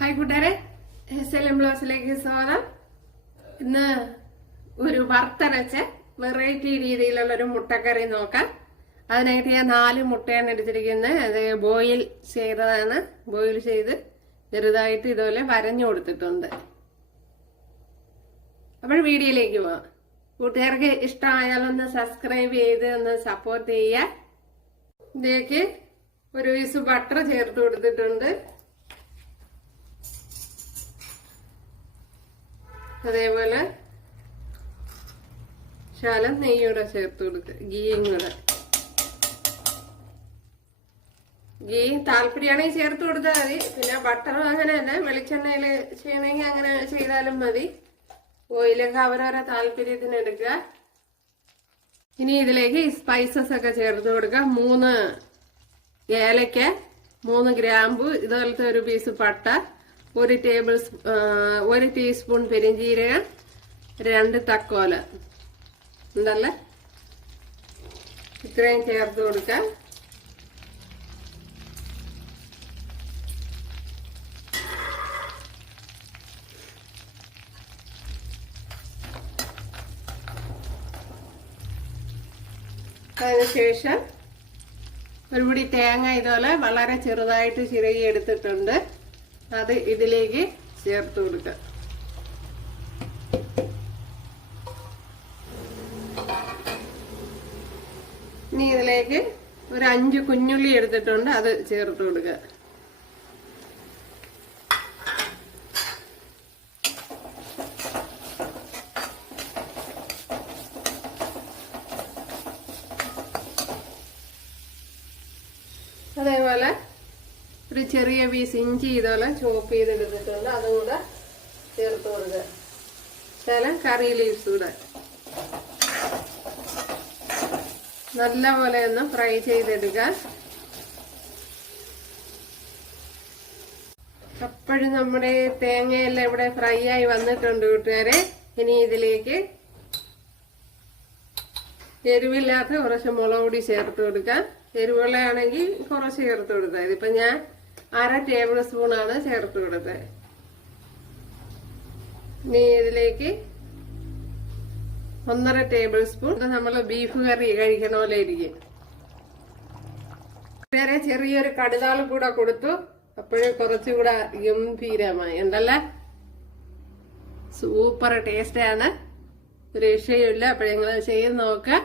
Hi കൂട്ടുകാരെ, SLM ബ്ലോഗ്സിലേക്ക് സ്വാഗതം. ഇന്ന് ഒരു വറുത്തരച്ച വെറൈറ്റി രീതിയിലുള്ള ഒരു മുട്ടക്കറി നോക്കാം. അതിനായിട്ട് ഞാൻ 4 മുട്ടയാണ് എടുത്തിരിക്കുന്നത്. അത് ബോയിൽ ചെയ്തതാണ്. ബോയിൽ ചെയ്ത് ചെറുതായിട്ട് ഇതുപോലെ വരഞ്ഞു കൊടുത്തിട്ടുണ്ട്. അപ്പോൾ വീഡിയോയിലേക്ക് പോവാം. കൂട്ടുകാർക്ക് ഇഷ്ടമായാലൊന്ന് സബ്സ്ക്രൈബ് ചെയ്ത് ഒന്ന് സപ്പോർട്ട് ചെയ്യുക. ഇതിലേക്ക് ഒരു പീസ് ബട്ടർ ചേർത്ത് കൊടുത്തിട്ടുണ്ട്. അതേപോലെ ശകലം നെയ്യൂടെ ചേർത്ത് കൊടുക്കുക. ഗീയും കൂടെ, ഗീ താല്പര്യമാണെങ്കിൽ ചേർത്ത് കൊടുത്താൽ മതി. പിന്നെ ബട്ടറും അങ്ങനെ തന്നെ, വെളിച്ചെണ്ണയിൽ ചെയ്യണമെങ്കിൽ അങ്ങനെ ചെയ്താലും മതി. ഓയിലൊക്കെ അവരവരെ താല്പര്യത്തിന് എടുക്കുക. ഇനി ഇതിലേക്ക് സ്പൈസസ് ഒക്കെ ചേർത്ത് കൊടുക്കുക. 3 ഏലക്ക, 3 ഗ്രാമ്പു, ഇതുപോലത്തെ ഒരു പീസ് പട്ട, 1 ടീസ്പൂൺ പെരിഞ്ജീരകം, 2 തക്കോല ഉണ്ടല്ലേ, ഇത്രയും ചേർത്ത് കൊടുക്കാം. അതിനുശേഷം ഒരു പിടി തേങ്ങ ഇതുപോലെ വളരെ ചെറുതായിട്ട് ചിരകി എടുത്തിട്ടുണ്ട്. അത് ഇതിലേക്ക് ചേർത്ത് കൊടുക്കുക. ഇനി ഇതിലേക്ക് ഒരു 5 കുഞ്ഞുള്ളി എടുത്തിട്ടുണ്ട്. അത് ചേർത്ത് കൊടുക്കുക. അതേപോലെ ഒരു ചെറിയ പീസ് ഇഞ്ചി ഇതുപോലെ ചോപ്പ് ചെയ്തെടുത്തിട്ടുണ്ട്. അതും കൂടെ ചേർത്ത് കൊടുക്കുക. ശകലം കറി ലീവ്സ് കൂടെ നല്ലപോലെ ഒന്ന് ഫ്രൈ ചെയ്തെടുക്കുക. അപ്പോഴും നമ്മുടെ തേങ്ങയെല്ലാം ഇവിടെ ഫ്രൈ ആയി വന്നിട്ടുണ്ട് കൂട്ടുകാരെ. ഇനി ഇതിലേക്ക് എരിവില്ലാത്ത കുറച്ച് മുളക് പൊടി ചേർത്ത് കൊടുക്കാം. എരിവുള്ളയാണെങ്കിൽ കുറച്ച് ചേർത്ത് കൊടുത്താൽ. ഇതിപ്പോ ഞാൻ 1/2 ടേബിൾ സ്പൂണാണ് ചേർത്ത് കൊടുത്തത്. ഇനി ഇതിലേക്ക് 1.5 ടേബിൾ സ്പൂൺ നമ്മള് ബീഫ് കറി കഴിക്കണ പോലെ ഇരിക്കും. വേറെ ചെറിയൊരു കടുതാളും കൂടെ കൊടുത്തു. അപ്പോഴും കുറച്ചുകൂടെ ഗംഭീരമായി ഉണ്ടല്ലേ. സൂപ്പർ ടേസ്റ്റ് ആണ്, ഒരു വിഷയമില്ല. അപ്പോഴെങ്കിലും ചെയ്ത് നോക്കാം.